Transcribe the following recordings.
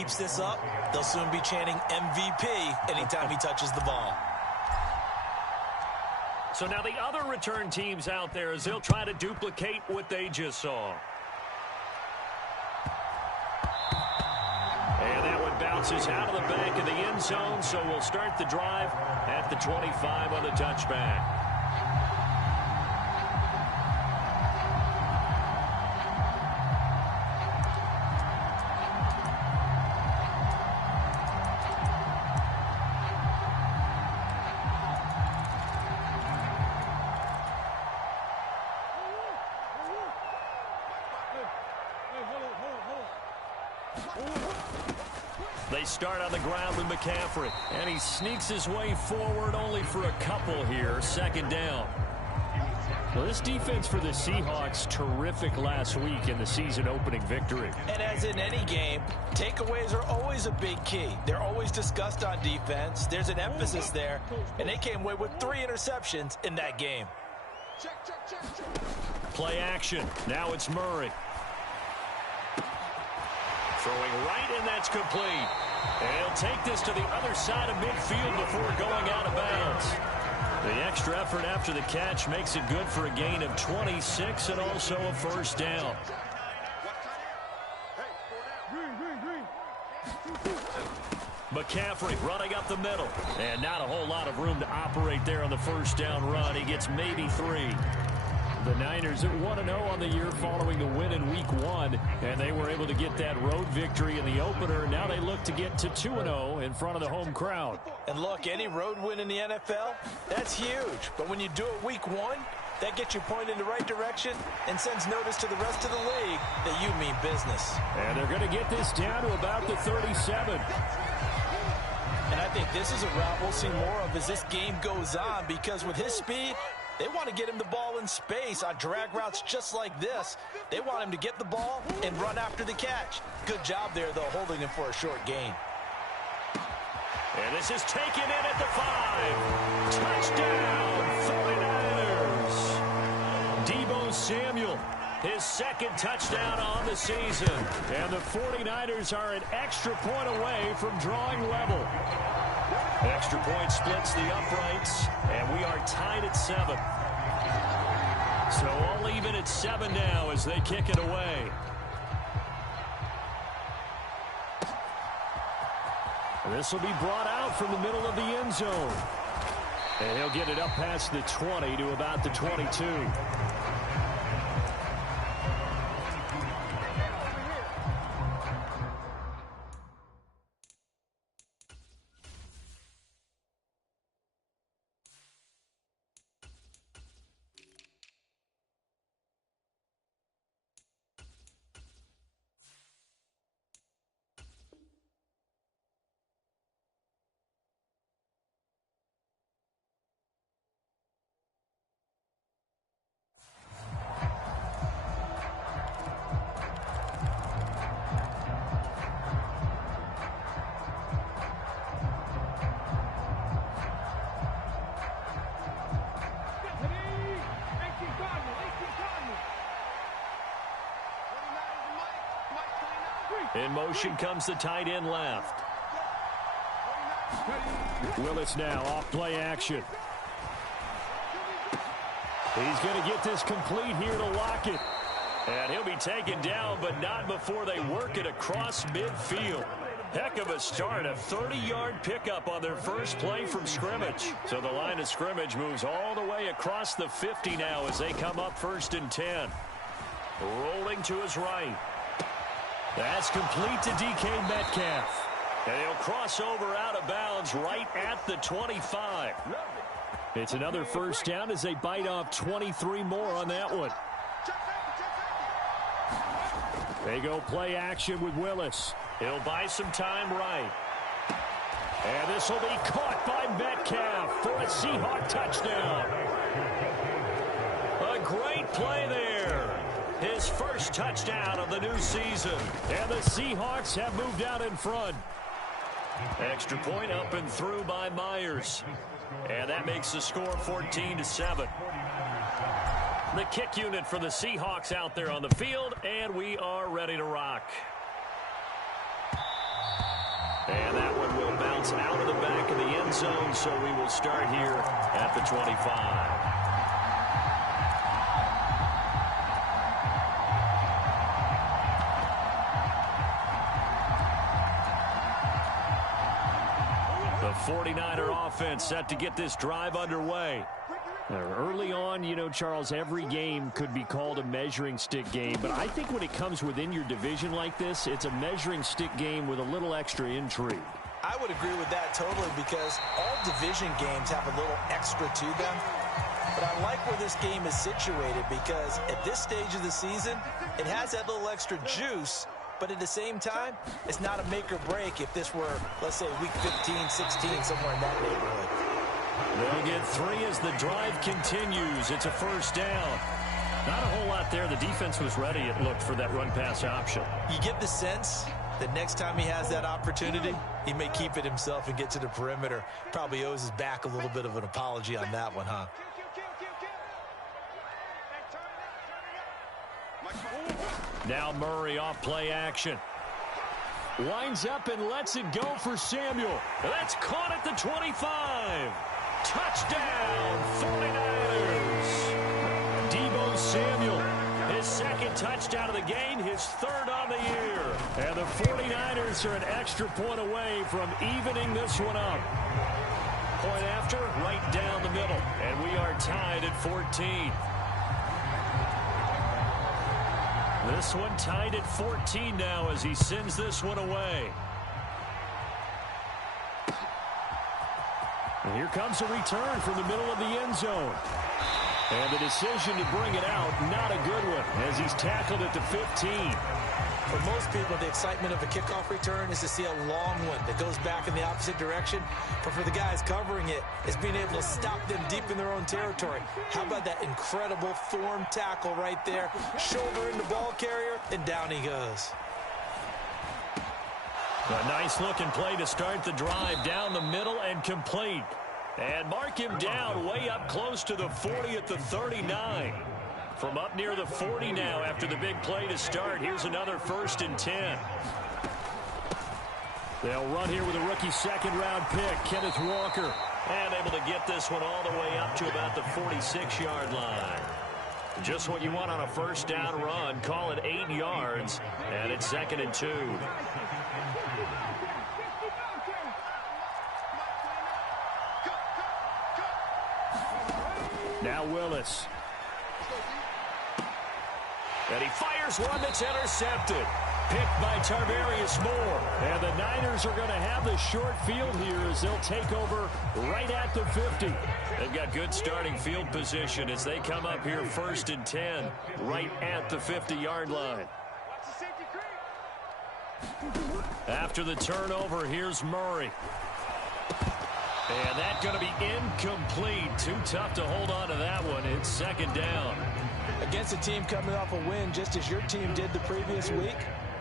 keeps this up, they'll soon be chanting MVP anytime he touches the ball. So now the other return teams out there as they'll try to duplicate what they just saw. And that one bounces out of the back of the end zone, so we'll start the drive at the 25 on the touchback. They start on the ground with McCaffrey, and he sneaks his way forward only for a couple here. Second down. Well, this defense for the Seahawks, terrific last week in the season-opening victory. And as in any game, takeaways are always a big key. They're always discussed on defense. There's an emphasis there, and they came away with 3 interceptions in that game. Play action. Now it's Murray. Throwing right, and that's complete. And he'll take this to the other side of midfield before going out of bounds. The extra effort after the catch makes it good for a gain of 26 and also a first down. McCaffrey running up the middle. And not a whole lot of room to operate there on the first down run. He gets maybe 3. The Niners at 1-0 on the year following the win in Week 1, and they were able to get that road victory in the opener. Now they look to get to 2-0 in front of the home crowd. And look, any road win in the NFL, that's huge. But when you do it Week 1, that gets you pointed in the right direction and sends notice to the rest of the league that you mean business. And they're going to get this down to about the 37. And I think this is a route we'll see more of as this game goes on, because with his speed, they want to get him the ball in space on drag routes just like this. They want him to get the ball and run after the catch. Good job there, though, holding him for a short gain. And this is taken in at the 5. Touchdown, 49ers. Deebo Samuel, his second touchdown on the season. And the 49ers are an extra point away from drawing level. Extra point splits the uprights, and we are tied at 7. So all even at 7 now as they kick it away. This will be brought out from the middle of the end zone. And he'll get it up past the 20 to about the 22. In motion comes the tight end left. Willis now off play action. He's going to get this complete here to Lockett. And he'll be taken down, but not before they work it across midfield. Heck of a start, a 30-yard pickup on their first play from scrimmage. So the line of scrimmage moves all the way across the 50 now as they come up 1st and 10. Rolling to his right. That's complete to DK Metcalf. And he'll cross over out of bounds right at the 25. It's another first down as they bite off 23 more on that one. They go play action with Willis. He'll buy some time right. And this will be caught by Metcalf for a Seahawk touchdown. A great play there. His first touchdown of the new season. And the Seahawks have moved out in front. Extra point up and through by Myers. And that makes the score 14-7. The kick unit for the Seahawks out there on the field, and we are ready to rock. And that one will bounce out of the back of the end zone, so we will start here at the 25. The 49er offense set to get this drive underway. Early on, you know, Charles, every game could be called a measuring stick game. But I think when it comes within your division like this, it's a measuring stick game with a little extra intrigue. I would agree with that totally because all division games have a little extra to them. But I like where this game is situated because at this stage of the season, it has that little extra juice. But at the same time, it's not a make or break if this were, let's say, week 15, 16, somewhere in that neighborhood. They'll get 3 as the drive continues. It's a first down. Not a whole lot there. The defense was ready, it looked, for that run-pass option. You get the sense that next time he has that opportunity, he may keep it himself and get to the perimeter. Probably owes his back a little bit of an apology on that one, huh? Now Murray off play action. Winds up and lets it go for Samuel. That's caught at the 25. Touchdown, 49ers. Deebo Samuel, his second touchdown of the game, his third on the year. And the 49ers are an extra point away from evening this one up. Point after, right down the middle. And we are tied at 14. This one tied at 14 now as he sends this one away. And here comes a return from the middle of the end zone. And the decision to bring it out, not a good one, as he's tackled at the 15. For most people, the excitement of a kickoff return is to see a long one that goes back in the opposite direction. But for the guys covering it, it's being able to stop them deep in their own territory. How about that incredible form tackle right there? Shoulder in the ball carrier, and down he goes. A nice-looking play to start the drive down the middle and complete. And mark him down way up close to the 40 at the 39. From up near the 40 now after the big play to start. Here's another 1st and 10. They'll run here with a rookie second-round pick, Kenneth Walker. And able to get this one all the way up to about the 46-yard line. Just what you want on a first down run. Call it 8 yards. And it's 2nd and 2. Now Willis. And he fires one that's intercepted. Picked by Tarvarius Moore. And the Niners are going to have the short field here as they'll take over right at the 50. They've got good starting field position as they come up here 1st and 10 right at the 50-yard line. After the turnover, here's Murray. And that's going to be incomplete. Too tough to hold on to that one. It's 2nd down. Against a team coming off a win just as your team did the previous week,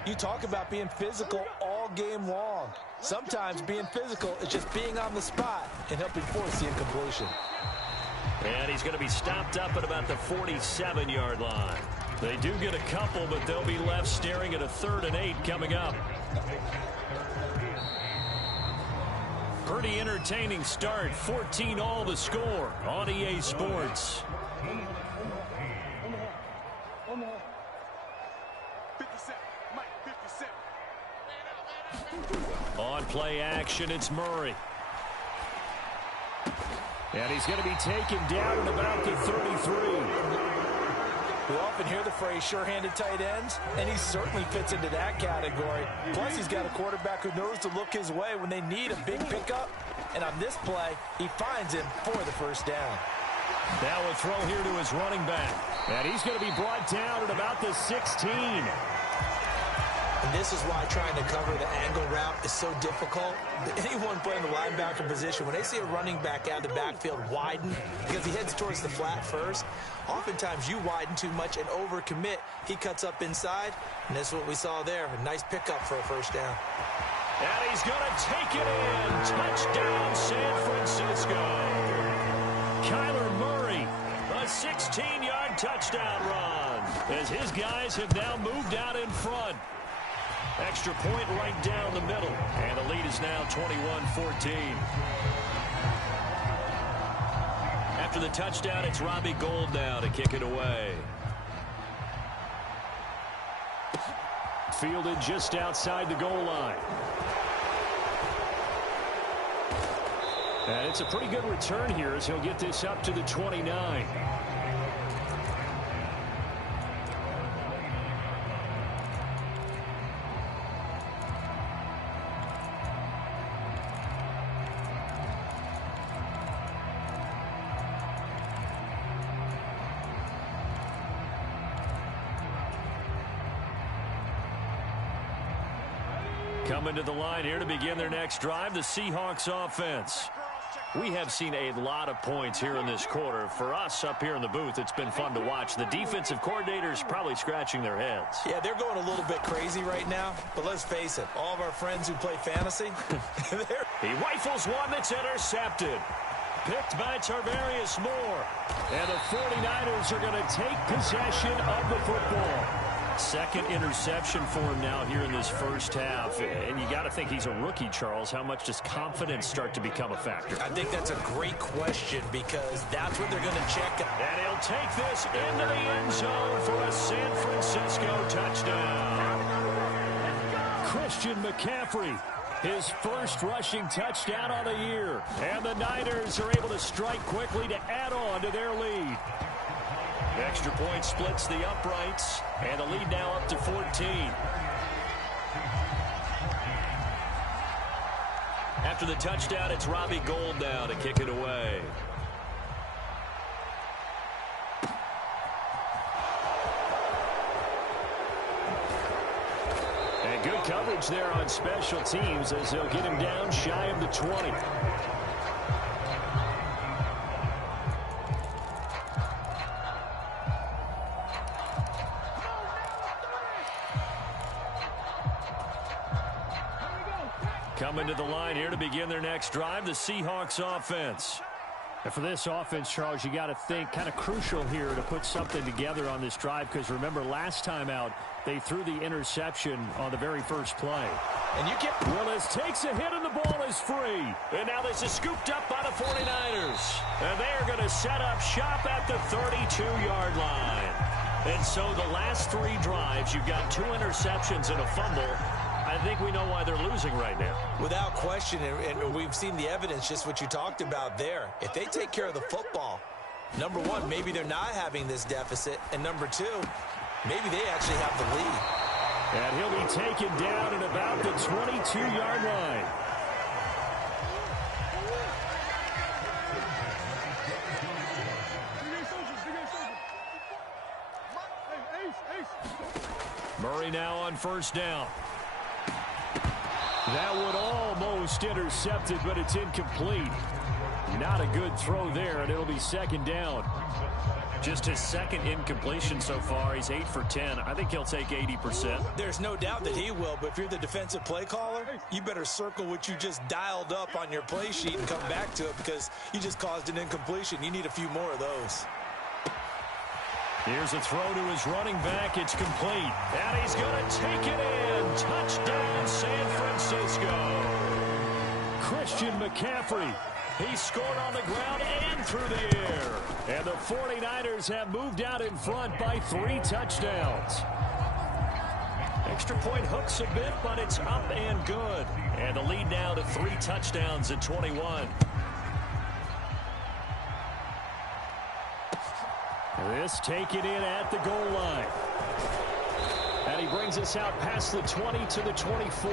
you talk about being physical all game long. Sometimes being physical is just being on the spot and helping force the incompletion. And he's going to be stopped up at about the 47-yard line. They do get a couple, but they'll be left staring at a 3rd and 8 coming up. Pretty entertaining start. 14-all the score on EA Sports. On play action, it's Murray. And he's going to be taken down at about the 33. We often hear the phrase sure-handed tight ends, and he certainly fits into that category. Plus, he's got a quarterback who knows to look his way when they need a big pickup. And on this play, he finds him for the first down. Now a throw here to his running back. And he's going to be brought down at about the 16. And this is why trying to cover the angle route is so difficult. Anyone playing the linebacker position, when they see a running back out of the backfield widen because he heads towards the flat first, oftentimes you widen too much and overcommit. He cuts up inside, and that's what we saw there. A nice pickup for a first down. And he's going to take it in. Touchdown, San Francisco. Kyler Murray, a 16-yard touchdown run as his guys have now moved out in front. Extra point right down the middle. And the lead is It's now 21-14. After the touchdown, it's Robbie Gould now to kick it away. Fielded just outside the goal line. And it's a pretty good return here as he'll get this up to the 29. Coming to the line here to begin their next drive, the Seahawks offense. We have seen a lot of points here in this quarter. For us up here in the booth, it's been fun to watch. The defensive coordinators probably scratching their heads. Yeah, they're going a little bit crazy right now. But let's face it, all of our friends who play fantasy, he rifles one that's intercepted. Picked by Tarvarius Moore. And the 49ers are going to take possession of the football. Second interception for him now here in this first half. And you got to think he's a rookie, Charles. How much does confidence start to become a factor? I think that's a great question because that's what they're going to check. And he'll take this into the end zone for a San Francisco touchdown. Christian McCaffrey, his first rushing touchdown on the year. And the Niners are able to strike quickly to add on to their lead. Extra point splits the uprights, and the lead now up to 14. After the touchdown, it's Robbie Gould now to kick it away. And good coverage there on special teams as they'll get him down shy of the 20. Coming to the line here to begin their next drive, the Seahawks offense. And for this offense, Charles, you got to think kind of crucial here to put something together on this drive because remember last time out they threw the interception on the very first play. And you get Willis takes a hit and the ball is free. And now this is scooped up by the 49ers. And they're going to set up shop at the 32-yard line. And so the last three drives, you've got 2 interceptions and a fumble. I think we know why they're losing right now. Without question, and we've seen the evidence, just what you talked about there. If they take care of the football, number one, maybe they're not having this deficit, and number two, maybe they actually have the lead. And he'll be taken down at about the 22-yard line. Murray now on first down. That would almost intercept it, but it's incomplete. Not a good throw there, and it'll be second down. Just his second incompletion so far. He's 8 for 10. I think he'll take 80%. There's no doubt that he will, but if you're the defensive play caller, you better circle what you just dialed up on your play sheet and come back to it because you just caused an incompletion. You need a few more of those. Here's a throw to his running back. It's complete. And he's going to take it in. Touchdown, San Francisco. Christian McCaffrey. He scored on the ground and through the air. And the 49ers have moved out in front by 3 touchdowns. Extra point hooks a bit, but it's up and good. And the lead now to 3 touchdowns at 21. This taken in at the goal line. And he brings us out past the 20 to the 24.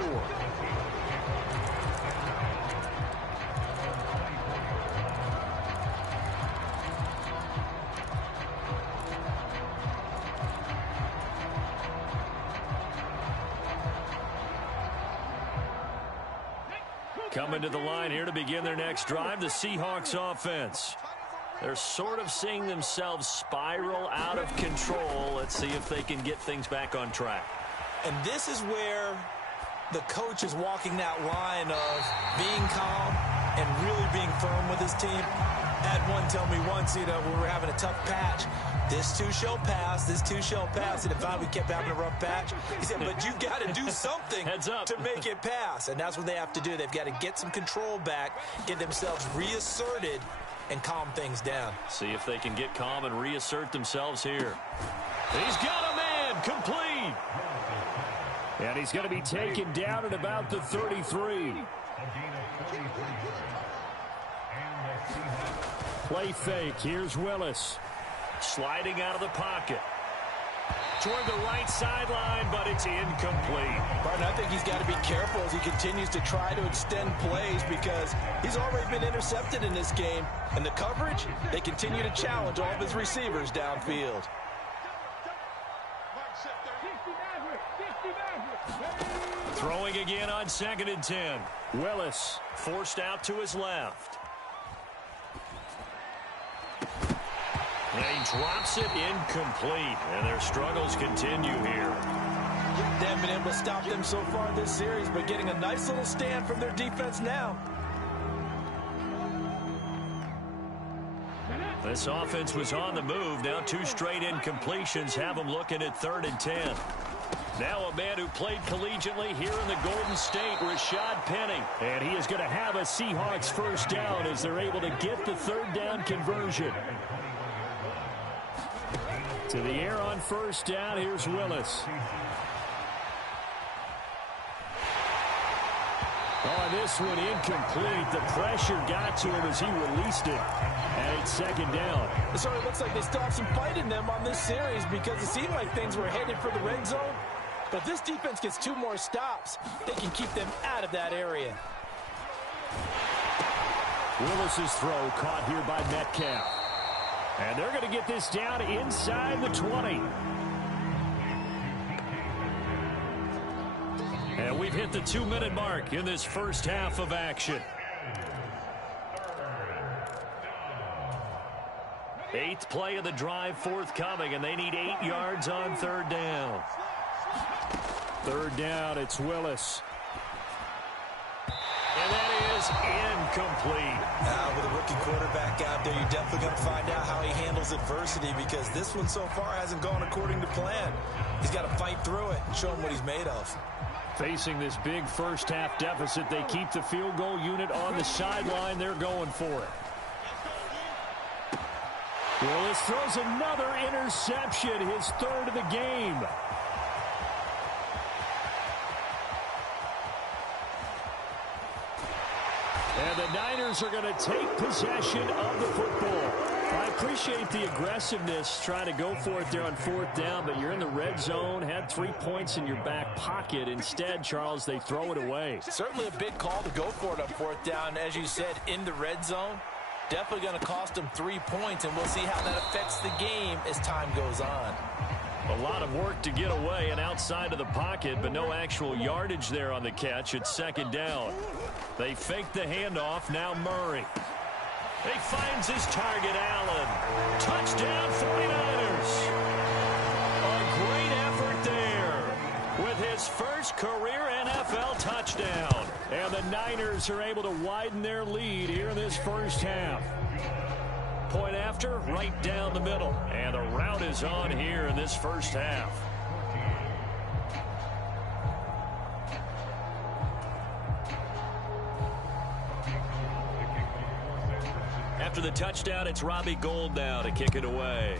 Coming to the line here to begin their next drive, the Seahawks offense. They're sort of seeing themselves spiral out of control. Let's see if they can get things back on track. And this is where the coach is walking that line of being calm and really being firm with his team. I had one tell me once, when we were having a tough patch, this too shall pass, this too shall pass. And if we kept having a rough patch, he said, but you got to do something to make it pass. And that's what they have to do. They've got to get some control back, get themselves reasserted, and calm things down. See if they can get calm and reassert themselves here. He's got a man complete. And he's going to be taken down at about the 33. Play fake. Here's Willis. Sliding out of the pocket. Toward the right sideline, but it's incomplete. Martin, I think he's got to be careful as he continues to try to extend plays because he's already been intercepted in this game. And the coverage, they continue to challenge all of his receivers downfield. Throwing again on 2nd and 10. Willis forced out to his left. And he drops it incomplete. And their struggles continue here. They haven't been able to stop them so far this series, but getting a nice little stand from their defense now. This offense was on the move. Now 2 straight incompletions have them looking at 3rd and 10. Now a man who played collegiately here in the Golden State, Rashad Penny. And he is going to have a Seahawks first down as they're able to get the 3rd down conversion. To the air on first down, here's Willis. Oh, this one incomplete. The pressure got to him as he released it. And it's 2nd down. So it looks like they still have some fight in them on this series because it seemed like things were headed for the red zone. But this defense gets 2 more stops. They can keep them out of that area. Willis's throw caught here by Metcalf. And they're going to get this down inside the 20. And we've hit the 2-minute mark in this first half of action. 8th play of the drive forthcoming, and they need 8 yards on 3rd down. 3rd down, it's Willis. And that is incomplete. With a rookie quarterback out there, you're definitely going to find out how he handles adversity because this one so far hasn't gone according to plan. He's got to fight through it and show him what he's made of. Facing this big first half deficit, they keep the field goal unit on the sideline. They're going for it. Willis throws another interception, his 3rd of the game. And the Niners are going to take possession of the football. I appreciate the aggressiveness trying to go for it there on 4th down, but you're in the red zone, had 3 points in your back pocket. Instead, Charles, they throw it away. Certainly a big call to go for it on 4th down, as you said, in the red zone. Definitely going to cost them 3 points, and we'll see how that affects the game as time goes on. A lot of work to get away and outside of the pocket, but no actual yardage there on the catch. It's 2nd down. They fake the handoff. Now Murray. He finds his target, Allen. Touchdown, 49ers. A great effort there with his first career NFL touchdown. And the Niners are able to widen their lead here in this first half. Point after, right down the middle. And the route is on here in this first half. After the touchdown, it's Robbie Gould now to kick it away.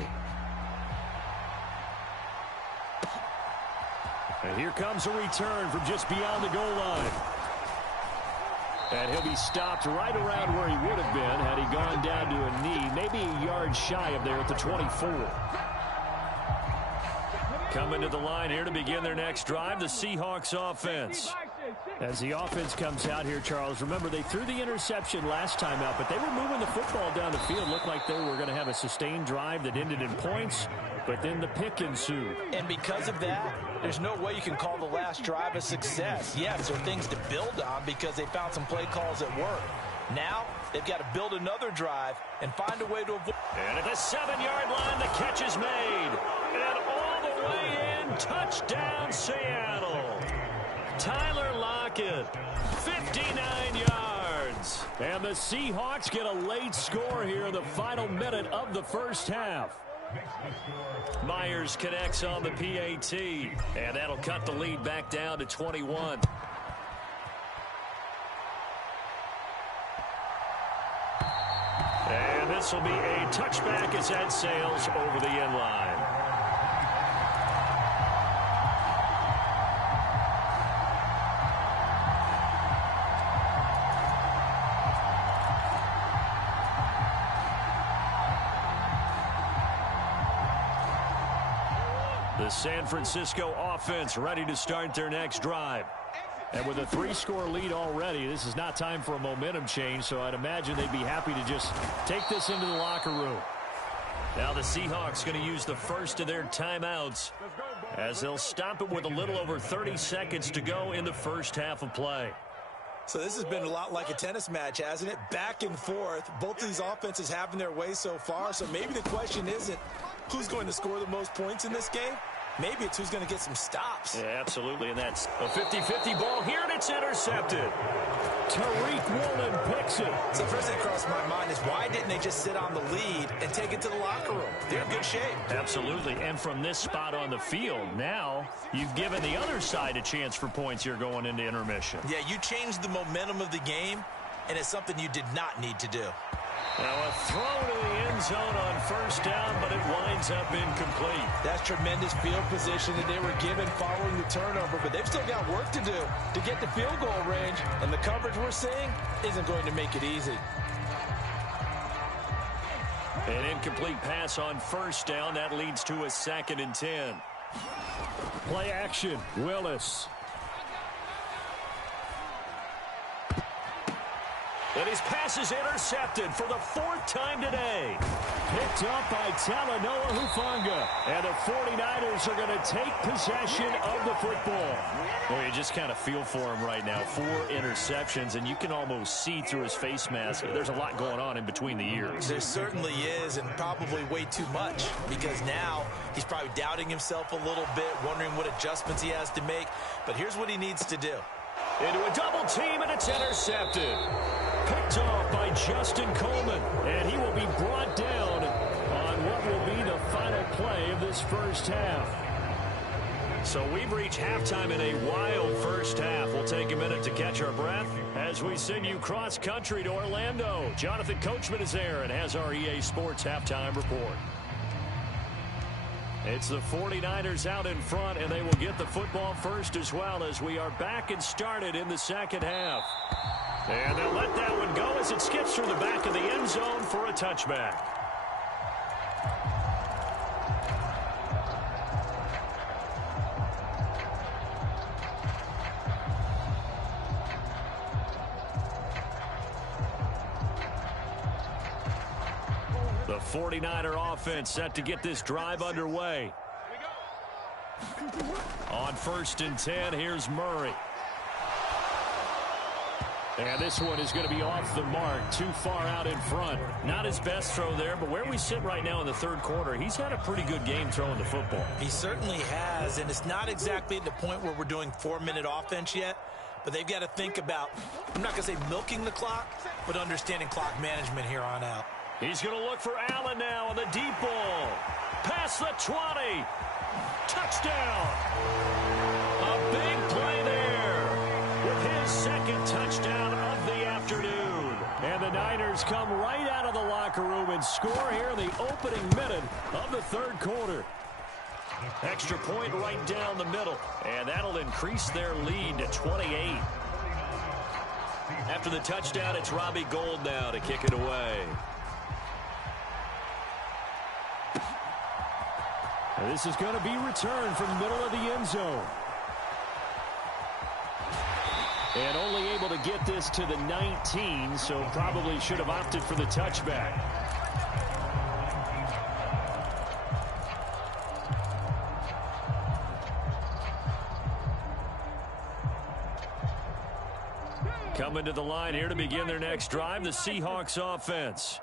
And here comes a return from just beyond the goal line. And he'll be stopped right around where he would have been had he gone down to a knee, maybe a yard shy of there at the 24. Coming to the line here to begin their next drive, the Seahawks offense. As the offense comes out here, Charles, remember they threw the interception last time out, but they were moving the football down the field. Looked like they were going to have a sustained drive that ended in points, but then the pick ensued. And because of that, there's no way you can call the last drive a success. Yes, there are things to build on because they found some play calls that work. Now, they've got to build another drive and find a way to avoid. And at the 7-yard line, the catch is made. And all the way in, touchdown Seattle. Tyler Lockett, 59 yards. And the Seahawks get a late score here in the final minute of the first half. Myers connects on the PAT, and that'll cut the lead back down to 21. And this will be a touchback as that sails over the end line. The San Francisco offense ready to start their next drive. And with a 3-score lead already, this is not time for a momentum change, so I'd imagine they'd be happy to just take this into the locker room. Now the Seahawks going to use the first of their timeouts as they'll stop it with a little over 30 seconds to go in the first half of play. So this has been a lot like a tennis match, hasn't it? Back and forth. Both of these offenses having their way so far, so maybe the question isn't who's going to score the most points in this game. Maybe it's who's going to get some stops. Yeah, absolutely, and that's a 50-50 ball here, and it's intercepted. Tariq Woolen picks it. So first thing crossed my mind is why didn't they just sit on the lead and take it to the locker room? They're in good shape. Absolutely, and from this spot on the field, now you've given the other side a chance for points here going into intermission. Yeah, you changed the momentum of the game, and it's something you did not need to do. Now a throw to the end zone on first down, but it winds up incomplete. That's tremendous field position that they were given following the turnover, but they've still got work to do to get the field goal range, and the coverage we're seeing isn't going to make it easy. An incomplete pass on first down. That leads to a 2nd and 10. Play action, Willis. And his pass is intercepted for the 4th time today. Picked up by Talanoa Hufanga. And the 49ers are going to take possession of the football. Well, you just kind of feel for him right now. 4 interceptions, and you can almost see through his face mask. There's a lot going on in between the ears. There certainly is, and probably way too much, because now he's probably doubting himself a little bit, wondering what adjustments he has to make. But here's what he needs to do. Into a double team, and it's intercepted. Picked off by Justin Coleman, and he will be brought down on what will be the final play of this first half. So we've reached halftime in a wild first half. We'll take a minute to catch our breath as we send you cross-country to Orlando. Jonathan Coachman is there and has our EA Sports halftime report. It's the 49ers out in front, and they will get the football first as well as we are back and started in the second half. And they'll let that one go as it skips through the back of the end zone for a touchback. The 49er offense set to get this drive underway. On 1st and 10, here's Murray. And this one is going to be off the mark, too far out in front. Not his best throw there, but where we sit right now in the 3rd quarter, he's had a pretty good game throwing the football. He certainly has, and it's not exactly at the point where we're doing 4-minute offense yet, but they've got to think about, I'm not going to say milking the clock, but understanding clock management here on out. He's going to look for Allen now on the deep ball. Past the 20. Touchdown. A big play there with his 2nd touchdown of the afternoon. And the Niners come right out of the locker room and score here in the opening minute of the 3rd quarter. Extra point right down the middle, and that'll increase their lead to 28. After the touchdown, it's Robbie Gould now to kick it away. And this is going to be returned from the middle of the end zone. And only able to get this to the 19, so probably should have opted for the touchback. Coming to the line here to begin their next drive, the Seahawks offense.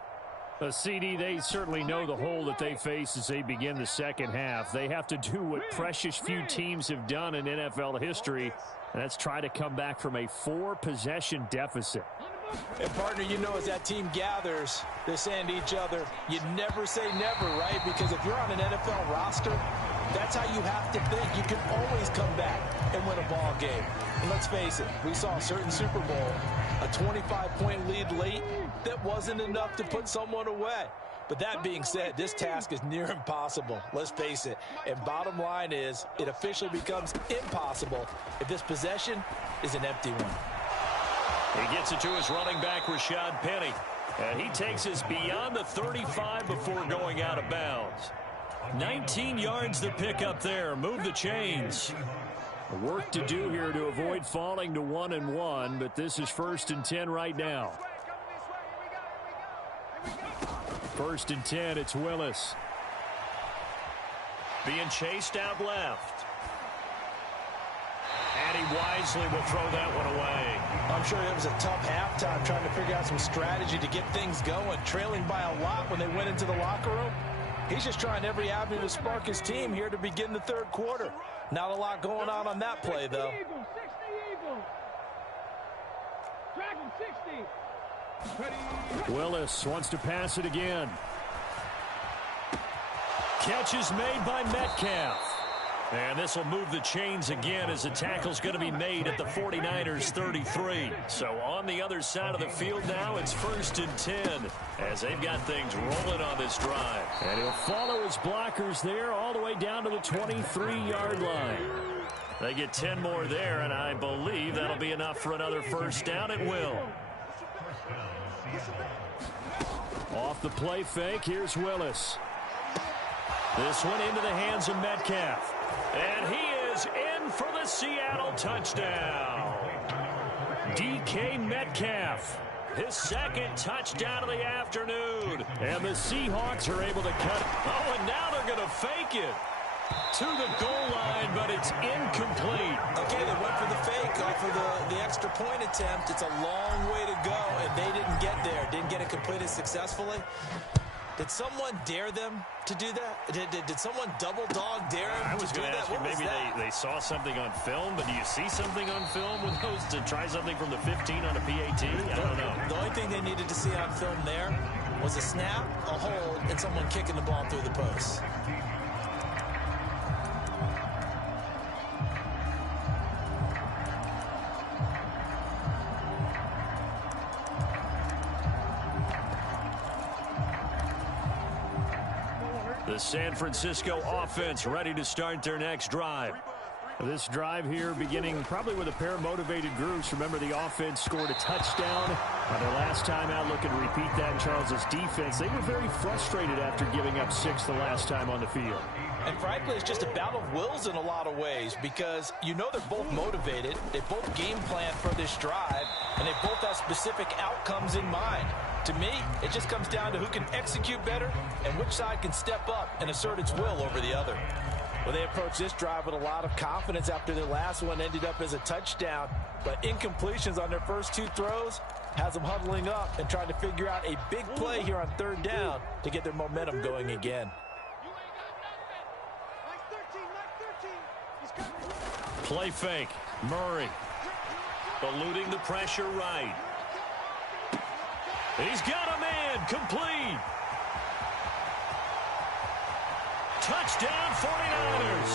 A CD, they certainly know the hole that they face as they begin the second half. They have to do what precious few teams have done in NFL history, and that's try to come back from a 4-possession deficit. And, partner, you know, as that team gathers, they're saying to each other, you never say never, right? Because if you're on an NFL roster, that's how you have to think. You can always come back and win a ball game. And let's face it, we saw a certain Super Bowl, a 25-point lead late that wasn't enough to put someone away. But that being said, this task is near impossible. Let's face it. And bottom line is, it officially becomes impossible if this possession is an empty one. He gets it to his running back, Rashad Penny. And he takes us beyond the 35 before going out of bounds. 19 yards to pick up there. Move the chains. Work to do here to avoid falling to 1-1, but this is 1st and 10 right now. 1st and 10, it's Willis. Being chased out left. And he wisely will throw that one away. I'm sure it was a tough halftime trying to figure out some strategy to get things going, trailing by a lot when they went into the locker room. He's just trying every avenue to spark his team here to begin the third quarter. Not a lot going on that play, though. 60 Eagles. Dragon 60. Willis wants to pass it again. Catch is made by Metcalf. And this will move the chains again as the tackle's going to be made at the 49ers 33. So on the other side of the field now, it's 1st and 10 as they've got things rolling on this drive. And he'll follow his blockers there all the way down to the 23-yard line. They get 10 more there, and I believe that'll be enough for another first down. It will. Off the play fake, here's Willis. This one into the hands of Metcalf. And he is in for the Seattle touchdown. DK Metcalf, his second touchdown of the afternoon. And the Seahawks are able to cut it. Oh, and now they're going to fake it to the goal line, but it's incomplete. Okay, they went for the fake off of the extra point attempt. It's a long way to go, and they didn't get there. Didn't get it completed successfully. Did someone dare them to do that? Did someone double dog dare them I was to do going to that? ask you, maybe they saw something on film, but do you see something on film with those to try something from the 15 on a PAT? I don't know. The only thing they needed to see on film there was a snap, a hold, and someone kicking the ball through the post. The San Francisco offense ready to start their next drive. This drive here beginning probably with a pair of motivated groups. Remember, the offense scored a touchdown on their last time out. Looking to repeat that in Charles's defense. They were very frustrated after giving up 6 the last time on the field. And frankly, it's just a battle of wills in a lot of ways because you know they're both motivated. They both game plan for this drive, and they both have specific outcomes in mind. To me, it just comes down to who can execute better and which side can step up and assert its will over the other. Well, they approached this drive with a lot of confidence after their last one ended up as a touchdown. But incompletions on their first 2 throws has them huddling up and trying to figure out a big play here on 3rd down to get their momentum going again. Play fake. Murray eluding the pressure right. He's got a man. Complete. Touchdown 49ers.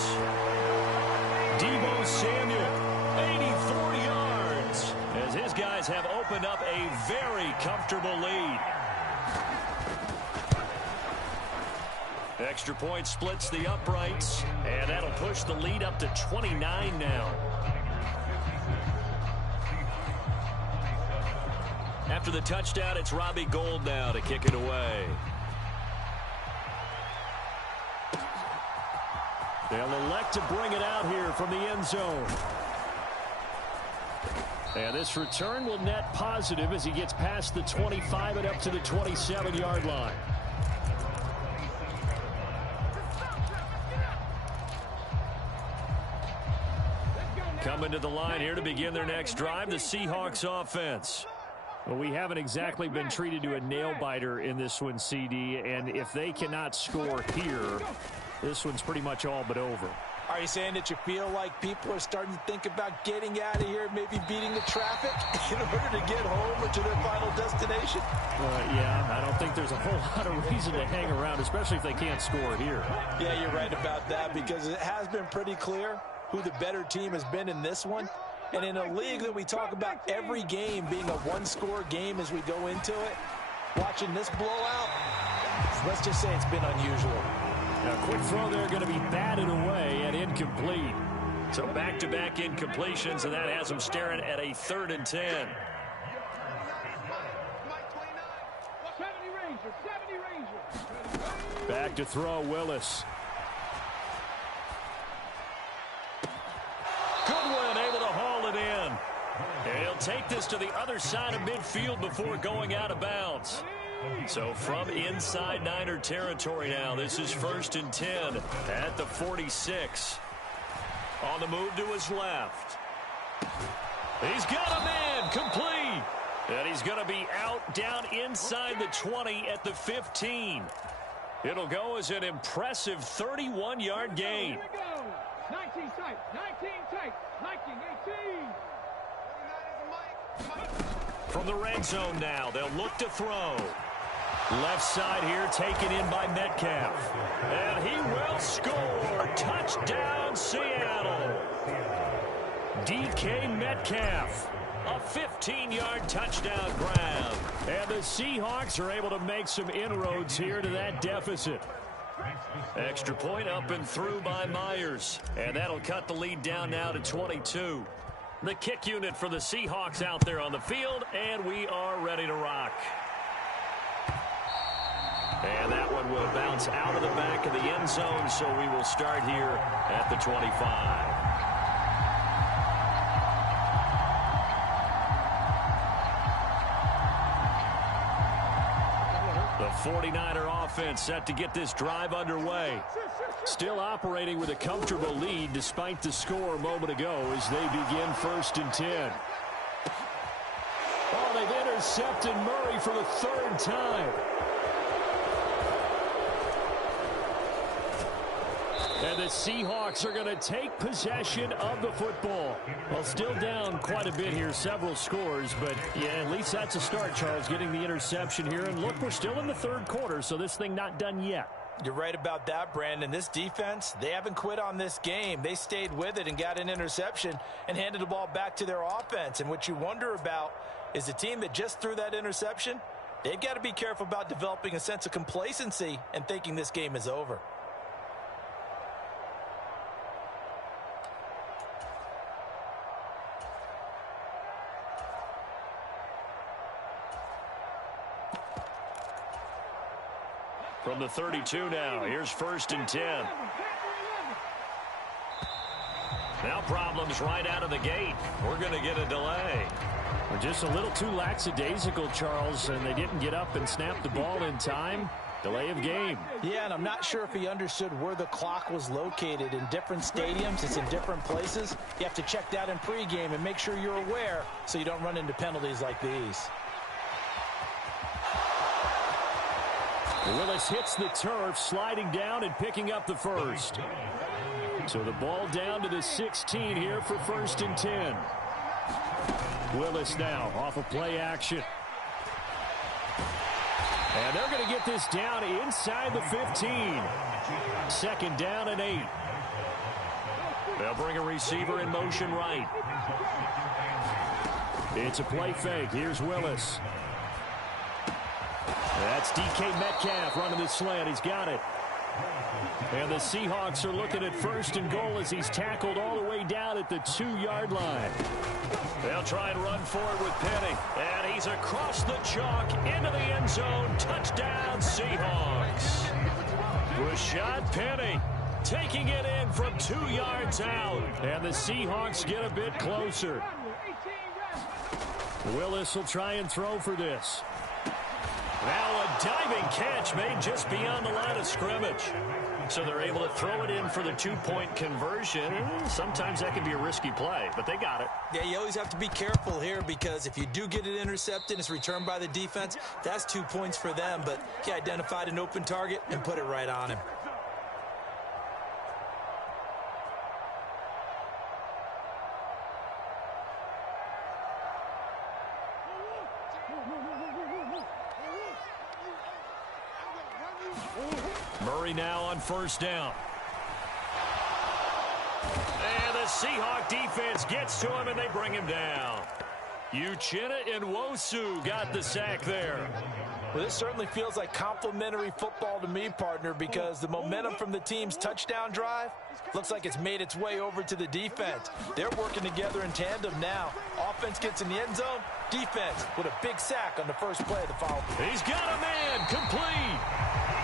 Deebo Samuel, 84 yards, as his guys have opened up a very comfortable lead. Extra point splits the uprights, and that'll push the lead up to 29 now. After the touchdown, it's Robbie Gould now to kick it away. They'll elect to bring it out here from the end zone. And this return will net positive as he gets past the 25 and up to the 27-yard line. Coming to the line here to begin their next drive, the Seahawks offense. Well, we haven't exactly been treated to a nail-biter in this one, CD, and if they cannot score here, this one's pretty much all but over. Are you saying that you feel like people are starting to think about getting out of here, maybe beating the traffic in order to get home or to their final destination? Yeah, I don't think there's a whole lot of reason to hang around, especially if they can't score here. Yeah, you're right about that, because it has been pretty clear who the better team has been in this one. And in a league that we talk about every game being a one-score game as we go into it, watching this blowout, let's just say it's been unusual. A quick throw there going to be batted away and incomplete. So back-to-back incompletions, and that has them staring at a 3rd and 10. 70 Rangers. Back to throw, Willis. Goodwin able to haul it in. And he'll take this to the other side of midfield before going out of bounds. So from inside Niner territory now, this is 1st and 10 at the 46. On the move to his left. He's got a man complete. And he's going to be out down inside the 20 at the 15. It'll go as an impressive 31-yard gain. Here we go. 19 tight, 19 tight, 19, 18. From the red zone now, they'll look to throw. Left side here taken in by Metcalf. And he will score. Touchdown, Seattle. DK Metcalf. A 15-yard touchdown grab. And the Seahawks are able to make some inroads here to that deficit. Extra point up and through by Myers. And that'll cut the lead down now to 22. The kick unit for the Seahawks out there on the field, and we are ready to rock. And that one will bounce out of the back of the end zone, so we will start here at the 25. The 49er offense set to get this drive underway. Still operating with a comfortable lead despite the score a moment ago as they begin 1st and 10. Oh, they've intercepted Murray for the 3rd time. And the Seahawks are going to take possession of the football. Well, still down quite a bit here, several scores, but yeah, at least that's a start, Charles, getting the interception here. And look, we're still in the 3rd quarter, so this thing not done yet. You're right about that, Brandon. This defense, they haven't quit on this game. They stayed with it and got an interception and handed the ball back to their offense. And what you wonder about is the team that just threw that interception, they've got to be careful about developing a sense of complacency and thinking this game is over. From the 32 now, here's 1st and 10. Now problems right out of the gate. We're going to get a delay. We're just a little too lackadaisical, Charles, and they didn't get up and snap the ball in time. Delay of game. Yeah, and I'm not sure if he understood where the clock was located. In different stadiums, it's in different places. You have to check that in pregame and make sure you're aware so you don't run into penalties like these. Willis hits the turf, sliding down and picking up the 1st. So the ball down to the 16 here for 1st and 10. Willis now off of play action. And they're going to get this down inside the 15. 2nd down and 8. They'll bring a receiver in motion right. It's a play fake. Here's Willis. That's DK Metcalf running the slant. He's got it. And the Seahawks are looking at 1st and goal as he's tackled all the way down at the 2-yard line. They'll try and run forward with Penny. And he's across the chalk into the end zone. Touchdown, Seahawks. Rashad Penny taking it in from 2 yards out. And the Seahawks get a bit closer. Willis will try and throw for this. Now a diving catch made just beyond the line of scrimmage. So they're able to throw it in for the 2-point conversion. Sometimes that can be a risky play, but they got it. Yeah, you always have to be careful here because if you do get it intercepted, it's returned by the defense. That's 2 points for them, but he identified an open target and put it right on him. Murray now on first down. And the Seahawk defense gets to him, and they bring him down. Uchenna Nwosu got the sack there. Well, this certainly feels like complimentary football to me, partner, because the momentum from the team's touchdown drive looks like it's made its way over to the defense. They're working together in tandem now. Offense gets in the end zone. Defense with a big sack on the first play of the foul. He's got a man complete.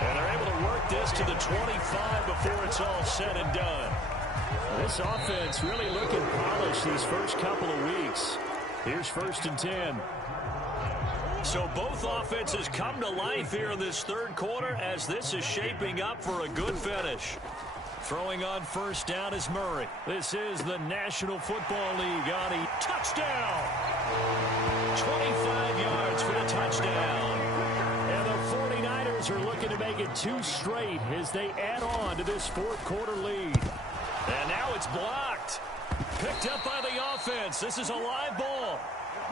And they're able to work this to the 25 before it's all said and done. This offense really looking polished these first couple of weeks. Here's 1st and 10. So both offenses come to life here in this third quarter as this is shaping up for a good finish. Throwing on first down is Murray. This is the National Football League on a touchdown. 25 yards for the touchdown. And the 49ers are looking to make it 2 straight as they add on to this fourth quarter lead. And now it's blocked. Picked up by the offense. This is a live ball.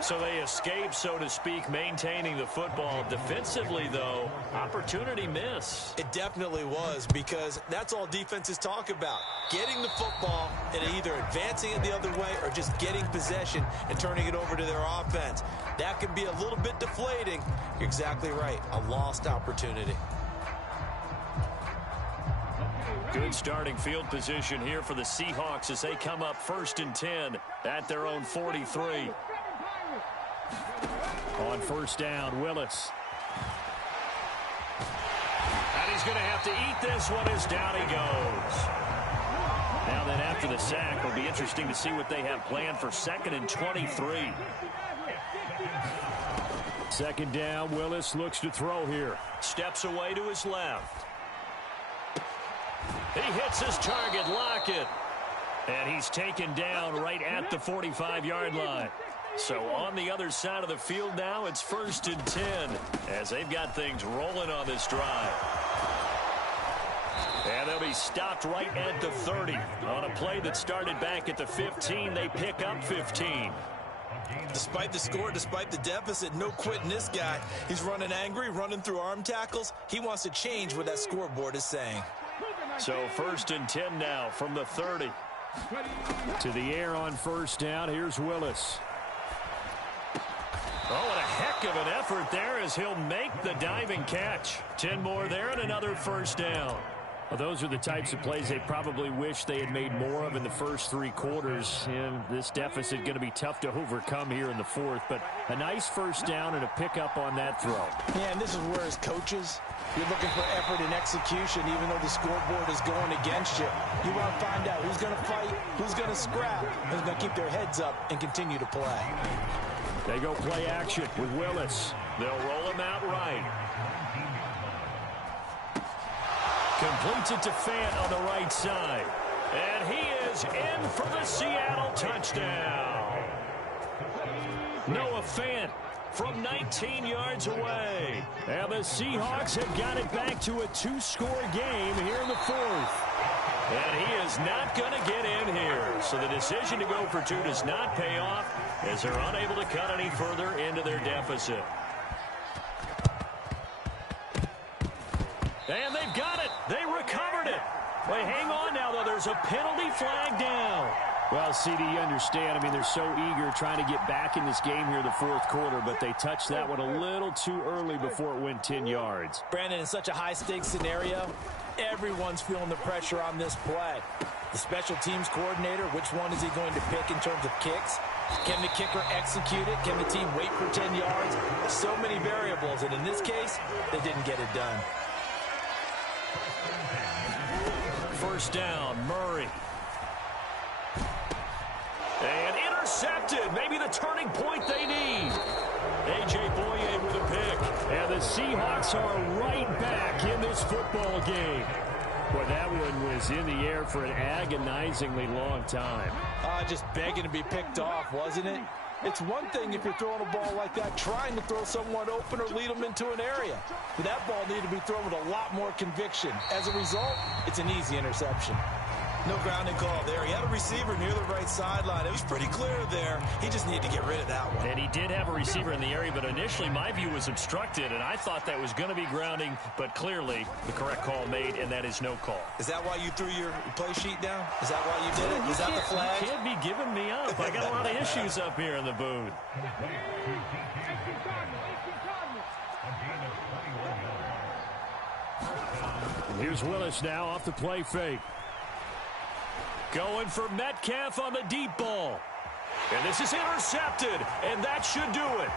So they escape, so to speak, maintaining the football. Defensively, though, opportunity miss. It definitely was, because that's all defenses talk about. Getting the football and either advancing it the other way or just getting possession and turning it over to their offense. That can be a little bit deflating. You're exactly right. A lost opportunity. Good starting field position here for the Seahawks as they come up 1st and 10 at their own 43. On first down, Willis. And he's going to have to eat this one as down he goes. Now then, after the sack, it'll be interesting to see what they have planned for 2nd and 23. 2nd down, Willis looks to throw here. Steps away to his left. He hits his target, Lockett. And he's taken down right at the 45-yard line. So on the other side of the field now, it's 1st and 10 as they've got things rolling on this drive. And they'll be stopped right at the 30. On a play that started back at the 15, they pick up 15. Despite the score, despite the deficit, no quitting this guy. He's running angry, running through arm tackles. He wants to change what that scoreboard is saying. So 1st and 10 now from the 30. To the air on first down, here's Willis. Oh, and a heck of an effort there as he'll make the diving catch. 10 more there and another first down. Well, those are the types of plays they probably wish they had made more of in the first 3 quarters. And this deficit going to be tough to overcome here in the fourth. But a nice first down and a pickup on that throw. Yeah, and this is where as coaches, you're looking for effort and execution, even though the scoreboard is going against you. You want to find out who's going to fight, who's going to scrap, who's going to keep their heads up and continue to play. They go play action with Willis. They'll roll him out right. Completes it to Fant on the right side. And he is in for the Seattle touchdown. Noah Fant from 19 yards away. And the Seahawks have got it back to a 2-score game here in the fourth. And he is not going to get in here. So the decision to go for 2 does not pay off as they're unable to cut any further into their deficit. And they've got it. They recovered it. Wait, hang on now, though. There's a penalty flag down. Well, CD, you understand. I mean, they're so eager trying to get back in this game here in the fourth quarter, but they touched that one a little too early before it went 10 yards. Brandon, in such a high-stakes scenario, everyone's feeling the pressure on this play. The special teams coordinator, which one is he going to pick in terms of kicks? Can the kicker execute it? Can the team wait for 10 yards? So many variables, and in this case, they didn't get it done. First down, Murray. And intercepted. Maybe the turning point they need. A.J. Boye with a pick. And the Seahawks are right back in this football game. Boy, that one was in the air for an agonizingly long time. Just begging to be picked off, wasn't it? It's one thing if you're throwing a ball like that, trying to throw someone open or lead them into an area. But that ball needed to be thrown with a lot more conviction. As a result, it's an easy interception. No grounding call there. He had a receiver near the right sideline. It was pretty clear there. He just needed to get rid of that one. And he did have a receiver in the area, but initially my view was obstructed, and I thought that was going to be grounding, but clearly the correct call made, and that is no call. Is that why you threw your play sheet down? Is that why you did it? Is that the flag? You can't be giving me up. I got a lot of issues up here in the booth. Here's Willis now off the play fake. Going for Metcalf on the deep ball. And this is intercepted, and that should do it.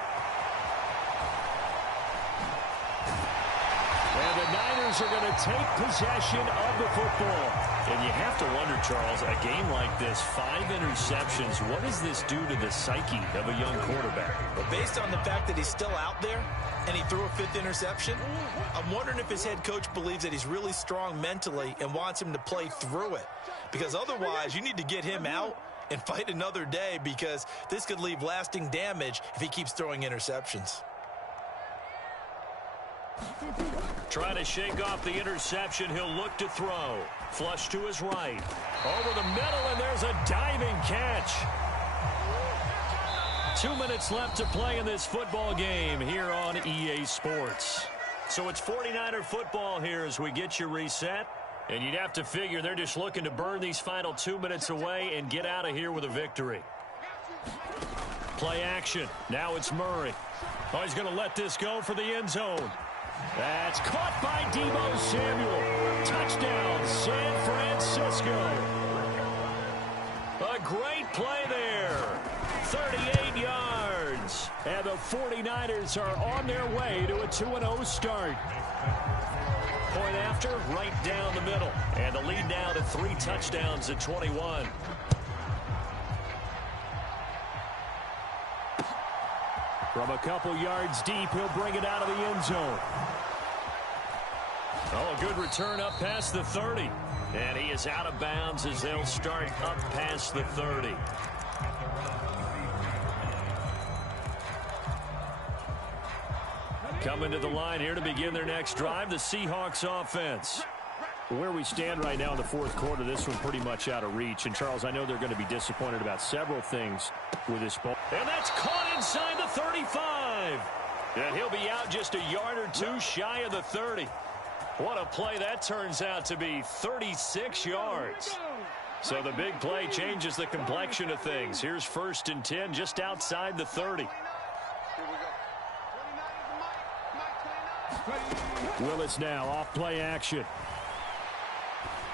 And the Niners are going to take possession of the football. And you have to wonder, Charles, a game like this, 5 interceptions, what does this do to the psyche of a young quarterback? But based on the fact that he's still out there and he threw a 5th interception, I'm wondering if his head coach believes that he's really strong mentally and wants him to play through it. Because otherwise, you need to get him out and fight another day, because this could leave lasting damage if he keeps throwing interceptions. Trying to shake off the interception. He'll look to throw. Flush to his right. Over the middle, and there's a diving catch. 2 minutes left to play in this football game here on EA Sports. So it's 49er football here as we get you reset. And you'd have to figure they're just looking to burn these final 2 minutes away and get out of here with a victory. Play action. Now it's Murray. Oh, he's going to let this go for the end zone. That's caught by Deebo Samuel. Touchdown, San Francisco. A great play there. 38 yards. And the 49ers are on their way to a 2-0 start. Point after, right down the middle. And the lead now to 3 touchdowns at 21. From a couple yards deep, he'll bring it out of the end zone. Oh, a good return up past the 30. And he is out of bounds as they'll start up past the 30. Coming to the line here to begin their next drive, the Seahawks offense. Where we stand right now in the fourth quarter, this one pretty much out of reach. And, Charles, I know they're going to be disappointed about several things with this ball. And that's caught inside the 35. And he'll be out just a yard or two shy of the 30. What a play that turns out to be, 36 yards. So the big play changes the complexion of things. Here's 1st and 10 just outside the 30. Willis now off play action.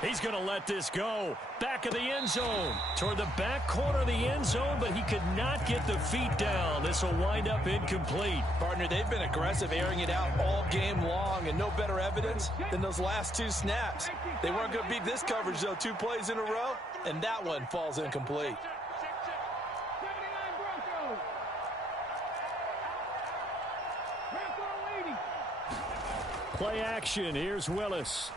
He's going to let this go. Back of the end zone. Toward the back corner of the end zone, but he could not get the feet down. This will wind up incomplete. Partner, they've been aggressive, airing it out all game long, and no better evidence than those last 2 snaps. They weren't going to beat this coverage, though, 2 plays in a row, and that one falls incomplete. Play action. Here's Willis.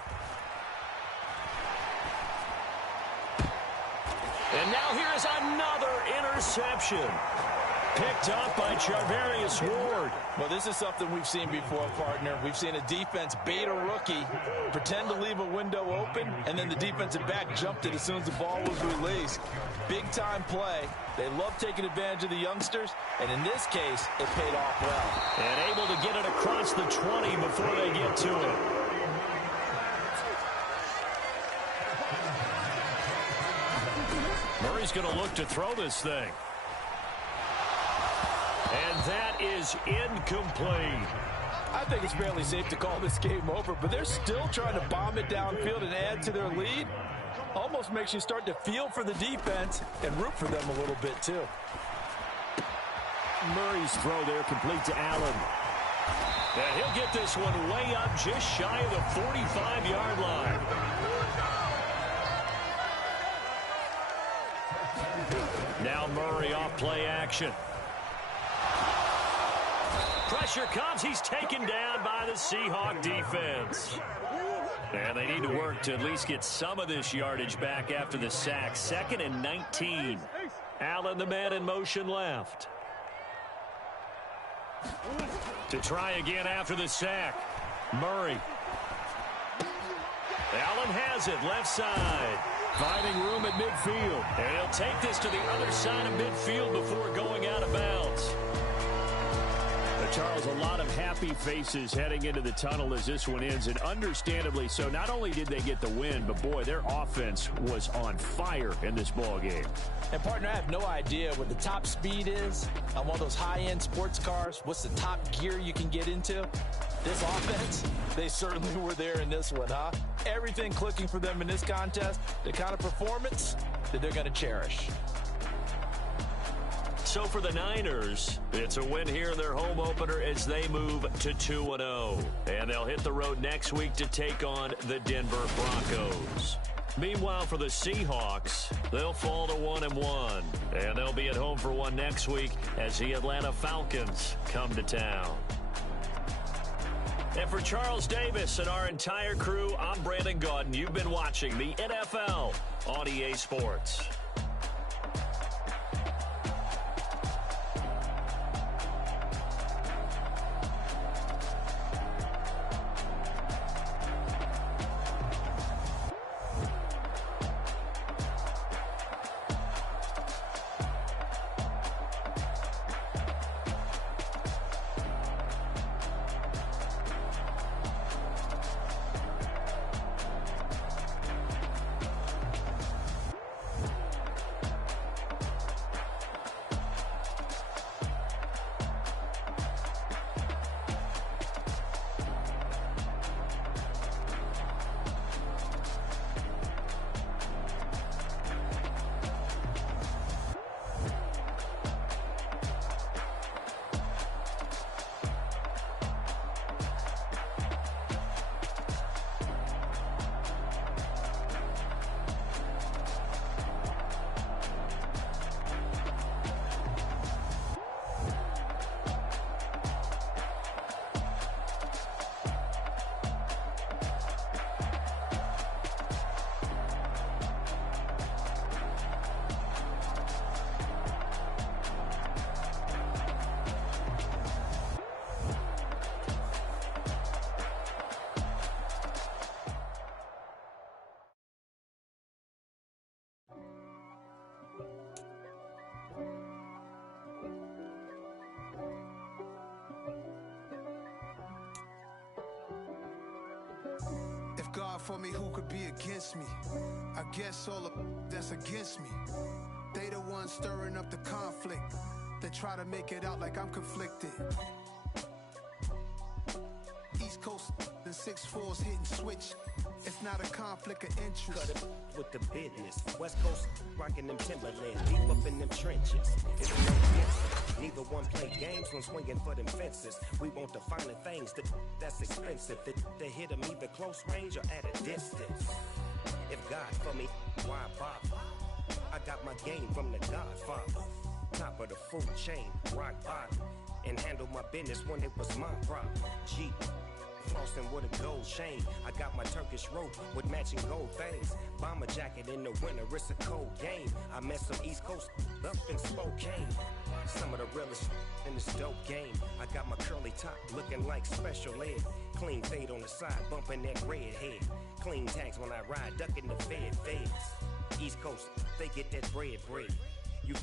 And now here is another interception. Picked up by Charvarius Ward. Well, this is something we've seen before, partner. We've seen a defense bait a rookie, pretend to leave a window open, and then the defensive back jumped it as soon as the ball was released. Big-time play. They love taking advantage of the youngsters, and in this case, it paid off well. And able to get it across the 20 before they get to it. Murray's going to look to throw this thing. And that is incomplete. I think it's fairly safe to call this game over, but they're still trying to bomb it downfield and add to their lead. Almost makes you start to feel for the defense and root for them a little bit, too. Murray's throw there complete to Allen. And he'll get this one way up just shy of the 45-yard line. Now Murray off play action. Pressure comes. He's taken down by the Seahawk defense. And they need to work to at least get some of this yardage back after the sack. 2nd and 19. Allen, the man in motion left. To try again after the sack. Murray. Allen has it, left side. Finding room at midfield. And he'll take this to the other side of midfield before going out of bounds. Charles, a lot of happy faces heading into the tunnel as this one ends, and understandably so. Not only did they get the win, but, boy, their offense was on fire in this ball game. And, partner, I have no idea what the top speed is on one of those high-end sports cars. What's the top gear you can get into? This offense, they certainly were there in this one, huh? Everything clicking for them in this contest, the kind of performance that they're going to cherish. So for the Niners, it's a win here in their home opener as they move to 2-0. And they'll hit the road next week to take on the Denver Broncos. Meanwhile, for the Seahawks, they'll fall to 1-1. And they'll be at home for one next week as the Atlanta Falcons come to town. And for Charles Davis and our entire crew, I'm Brandon Gaudin. You've been watching the NFL on EA Sports. God for me, who could be against me? I guess all of that's against me. They the ones stirring up the conflict. They try to make it out like I'm conflicted. East Coast and 6'4's hitting switch. It's not a conflict of interest. Cut it with the business. West Coast rocking them Timberlands, deep up in them trenches. It's no different. Neither one play games when swinging for them fences. We want the finer things that's expensive. They hit them either close range or at a distance. If God for me, why bother? I got my game from the Godfather. Top of the food chain, rock bottom. And handle my business when it was my problem. G. Flossing with a gold chain. I got my Turkish rope with matching gold things. Bomber jacket in the winter, it's a cold game. I met some East Coast up in Spokane. Some of the realest in this dope game. I got my curly top looking like special ed. Clean fade on the side, bumping that red head. Clean tags when I ride, ducking the feds. East Coast, they get that bread. You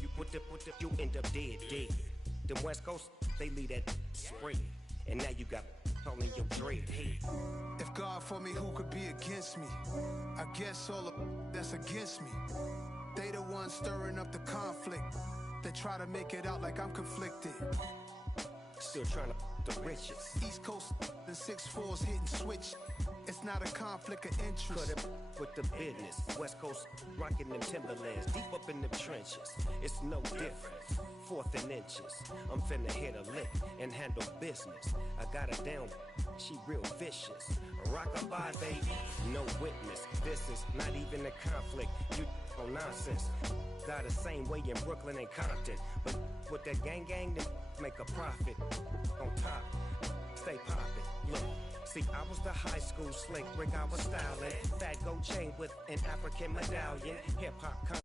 you end up dead. The West Coast, they leave that spread. And now you got calling your dread head. If God for me, who could be against me? I guess all of that's against me. They the ones stirring up the conflict. They try to make it out like I'm conflicted. Still trying to the riches. East Coast and 6'4's hitting switch. It's not a conflict of interest. Cut it with the business. West Coast rocking them Timberlands, deep up in them trenches. It's no different. Fourth and inches. I'm finna hit a lick and handle business. I got her down. She real vicious. Rock-a-bye, baby. No witness. This is not even a conflict. You on nonsense. Got the same way in Brooklyn and Compton. But with that gang, then make a profit. On top, stay poppin'. Look. See, I was the high school slick Rick, I was styling. Fat gold chain with an African medallion. Hip-hop